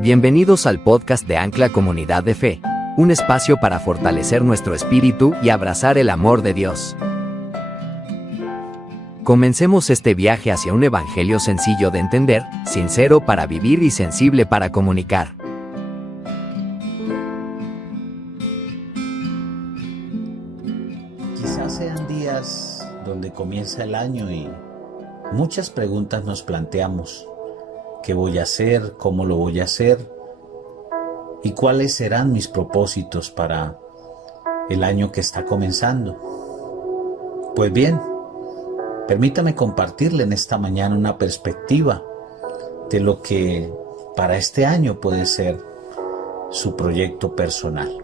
Bienvenidos al podcast de Ancla Comunidad de Fe, un espacio para fortalecer nuestro espíritu y abrazar el amor de Dios. Comencemos este viaje hacia un evangelio sencillo de entender, sincero para vivir y sensible para comunicar. Quizás sean días donde comienza el año y muchas preguntas nos planteamos. ¿Qué voy a hacer? ¿Cómo lo voy a hacer? ¿Y cuáles serán mis propósitos para el año que está comenzando? Pues bien, permítame compartirle en esta mañana una perspectiva de lo que para este año puede ser su proyecto personal.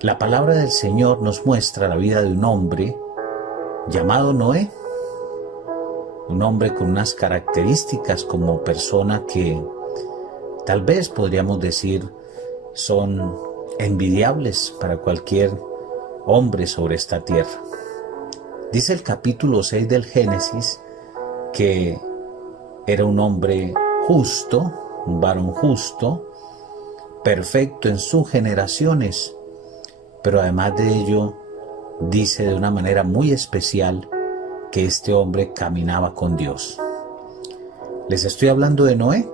La palabra del Señor nos muestra la vida de un hombre llamado Noé. Un hombre con unas características como persona que tal vez podríamos decir son envidiables para cualquier hombre sobre esta tierra. Dice el capítulo 6 del Génesis que era un hombre justo, un varón justo, perfecto en sus generaciones, pero además de ello dice de una manera muy especial que este hombre caminaba con Dios. Les estoy hablando de Noé,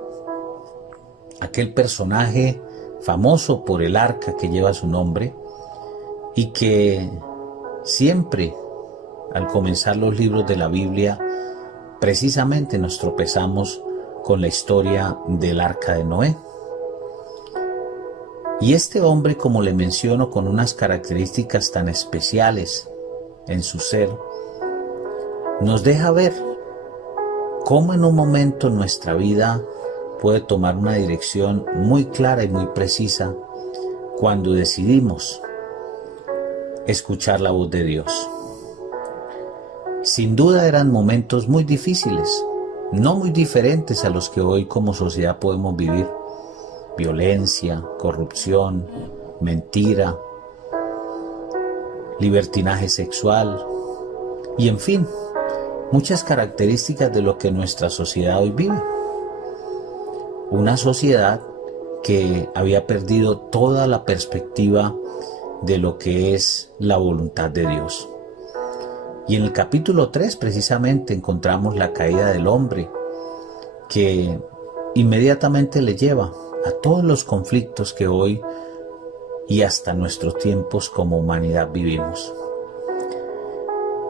aquel personaje famoso por el arca que lleva su nombre y que siempre al comenzar los libros de la Biblia precisamente nos tropezamos con la historia del arca de Noé. Y este hombre, como le menciono, con unas características tan especiales en su ser, nos deja ver cómo en un momento nuestra vida puede tomar una dirección muy clara y muy precisa cuando decidimos escuchar la voz de Dios. Sin duda eran momentos muy difíciles, no muy diferentes a los que hoy como sociedad podemos vivir. Violencia, corrupción, mentira, libertinaje sexual y en fin, muchas características de lo que nuestra sociedad hoy vive. Una sociedad que había perdido toda la perspectiva de lo que es la voluntad de Dios. Y en el capítulo 3 precisamente encontramos la caída del hombre que inmediatamente le lleva a todos los conflictos que hoy y hasta nuestros tiempos como humanidad vivimos.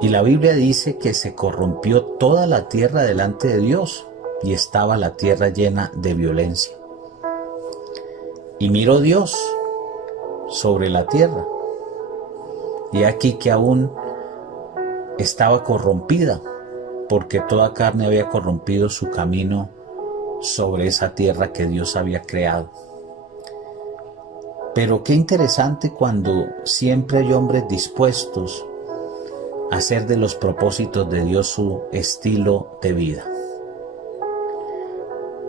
Y la Biblia dice que se corrompió toda la tierra delante de Dios y estaba la tierra llena de violencia. Y miró Dios sobre la tierra y aquí que aún estaba corrompida porque toda carne había corrompido su camino sobre esa tierra que Dios había creado. Pero qué interesante cuando siempre hay hombres dispuestos hacer de los propósitos de Dios su estilo de vida.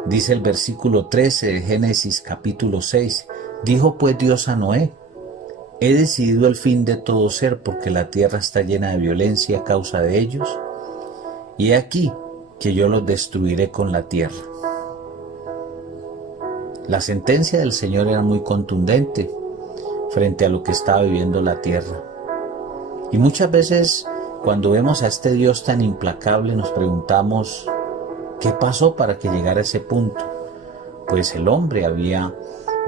Dice el versículo 13 de Génesis capítulo 6, dijo pues Dios a Noé, he decidido el fin de todo ser porque la tierra está llena de violencia a causa de ellos, y he aquí que yo los destruiré con la tierra. La sentencia del Señor era muy contundente frente a lo que estaba viviendo la tierra. Y muchas veces cuando vemos a este Dios tan implacable nos preguntamos ¿qué pasó para que llegara a ese punto? Pues el hombre había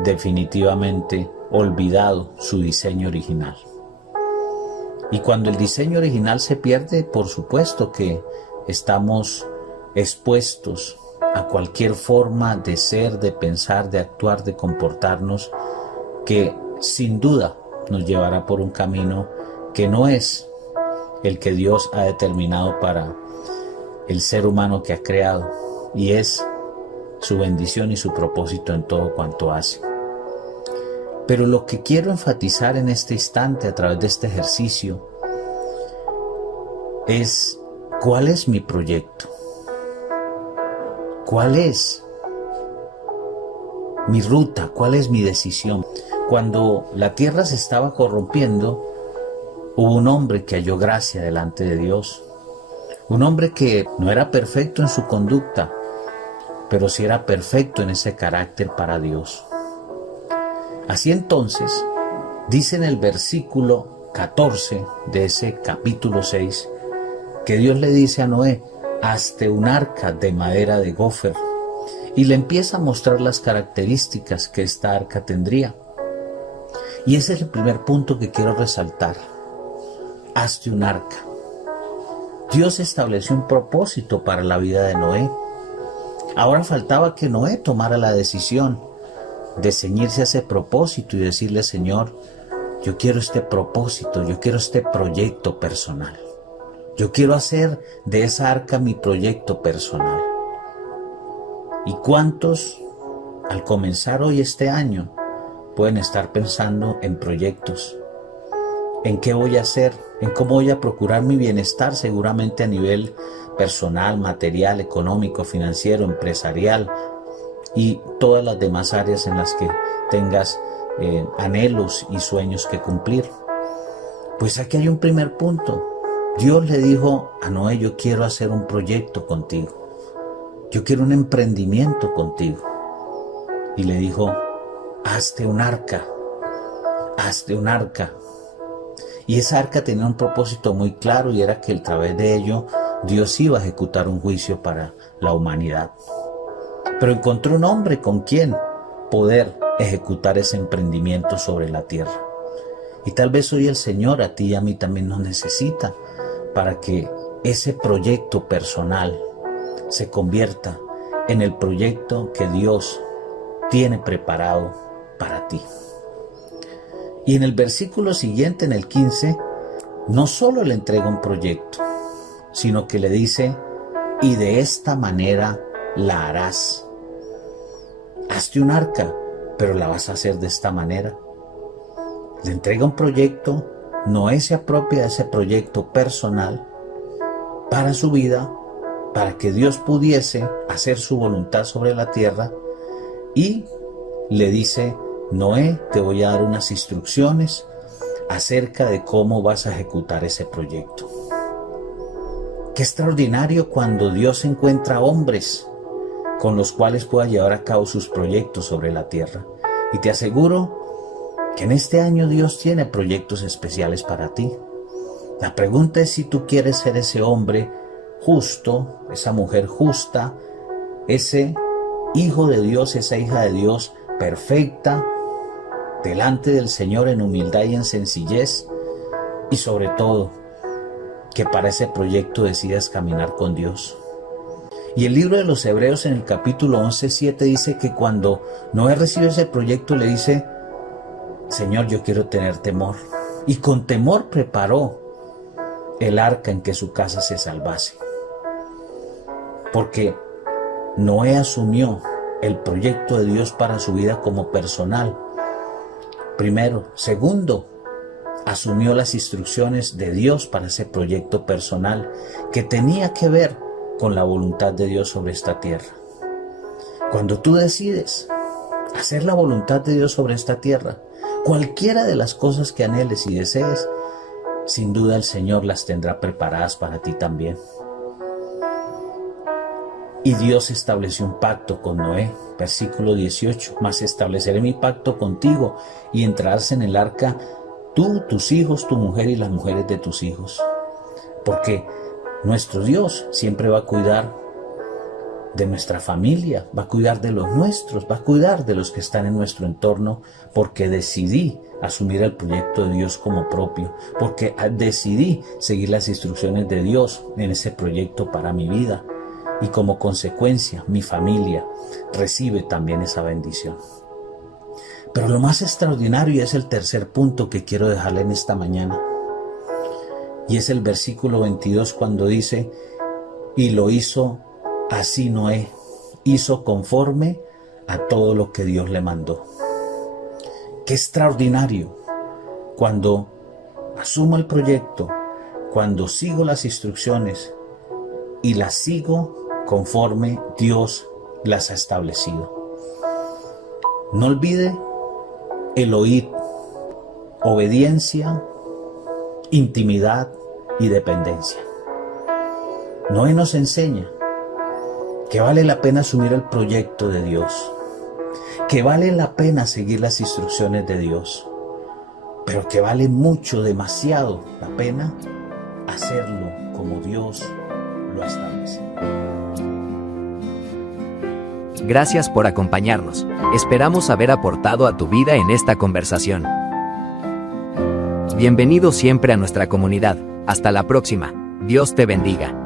definitivamente olvidado su diseño original. Y cuando el diseño original se pierde, por supuesto que estamos expuestos a cualquier forma de ser, de pensar, de actuar, de comportarnos que sin duda nos llevará por un camino que no es el que Dios ha determinado para el ser humano que ha creado, y es su bendición y su propósito en todo cuanto hace. Pero lo que quiero enfatizar en este instante a través de este ejercicio es ¿cuál es mi proyecto? ¿Cuál es mi ruta? ¿Cuál es mi decisión? Cuando la tierra se estaba corrompiendo, hubo un hombre que halló gracia delante de Dios. Un hombre que no era perfecto en su conducta, pero sí era perfecto en ese carácter para Dios. Así entonces, dice en el versículo 14 de ese capítulo 6, que Dios le dice a Noé: hazte un arca de madera de gofer, y le empieza a mostrar las características que esta arca tendría. Y ese es el primer punto que quiero resaltar. Hazte un arca. Dios estableció un propósito para la vida de Noé. Ahora faltaba que Noé tomara la decisión de ceñirse a ese propósito y decirle: Señor, yo quiero este propósito, yo quiero este proyecto personal. Yo quiero hacer de esa arca mi proyecto personal. ¿Y cuántos, al comenzar hoy este año, pueden estar pensando en proyectos? ¿En qué voy a hacer? ¿En cómo voy a procurar mi bienestar? Seguramente a nivel personal, material, económico, financiero, empresarial y todas las demás áreas en las que tengas anhelos y sueños que cumplir. Pues aquí hay un primer punto. Dios le dijo a Noé: yo quiero hacer un proyecto contigo. Yo quiero un emprendimiento contigo. Y le dijo: hazte un arca. Hazte un arca. Y esa arca tenía un propósito muy claro, y era que a través de ello Dios iba a ejecutar un juicio para la humanidad. Pero encontró un hombre con quien poder ejecutar ese emprendimiento sobre la tierra. Y tal vez hoy el Señor a ti y a mí también nos necesita para que ese proyecto personal se convierta en el proyecto que Dios tiene preparado para ti. Y en el versículo siguiente, en el 15, no solo le entrega un proyecto, sino que le dice: y de esta manera la harás. Hazte un arca, pero la vas a hacer de esta manera. Le entrega un proyecto, Noé se apropia de ese proyecto personal para su vida, para que Dios pudiese hacer su voluntad sobre la tierra, y le dice: Noé, te voy a dar unas instrucciones acerca de cómo vas a ejecutar ese proyecto. Qué extraordinario cuando Dios encuentra hombres con los cuales pueda llevar a cabo sus proyectos sobre la tierra. Y te aseguro que en este año Dios tiene proyectos especiales para ti. La pregunta es si tú quieres ser ese hombre justo, esa mujer justa, ese hijo de Dios, esa hija de Dios perfecta, delante del Señor en humildad y en sencillez, y sobre todo, que para ese proyecto decidas caminar con Dios. Y el libro de los Hebreos en el capítulo 11:7 dice que cuando Noé recibe ese proyecto le dice: Señor, yo quiero tener temor. Y con temor preparó el arca en que su casa se salvase. Porque Noé asumió el proyecto de Dios para su vida como personal. Primero. Segundo, asumió las instrucciones de Dios para ese proyecto personal que tenía que ver con la voluntad de Dios sobre esta tierra. Cuando tú decides hacer la voluntad de Dios sobre esta tierra, cualquiera de las cosas que anheles y desees, sin duda el Señor las tendrá preparadas para ti también. Y Dios estableció un pacto con Noé, versículo 18, mas estableceré mi pacto contigo y entrarás en el arca tú, tus hijos, tu mujer y las mujeres de tus hijos. Porque nuestro Dios siempre va a cuidar de nuestra familia, va a cuidar de los nuestros, va a cuidar de los que están en nuestro entorno, porque decidí asumir el proyecto de Dios como propio, porque decidí seguir las instrucciones de Dios en ese proyecto para mi vida. Y como consecuencia, mi familia recibe también esa bendición. Pero lo más extraordinario, y es el tercer punto que quiero dejarle en esta mañana, y es el versículo 22 cuando dice: y lo hizo así Noé, hizo conforme a todo lo que Dios le mandó. Qué extraordinario cuando asumo el proyecto, cuando sigo las instrucciones y las sigo conforme Dios las ha establecido. No olvide el oír, obediencia, intimidad y dependencia. Noé nos enseña que vale la pena asumir el proyecto de Dios, que vale la pena seguir las instrucciones de Dios, pero que vale mucho, demasiado la pena hacerlo como Dios lo ha establecido. Gracias por acompañarnos. Esperamos haber aportado a tu vida en esta conversación. Bienvenido siempre a nuestra comunidad. Hasta la próxima. Dios te bendiga.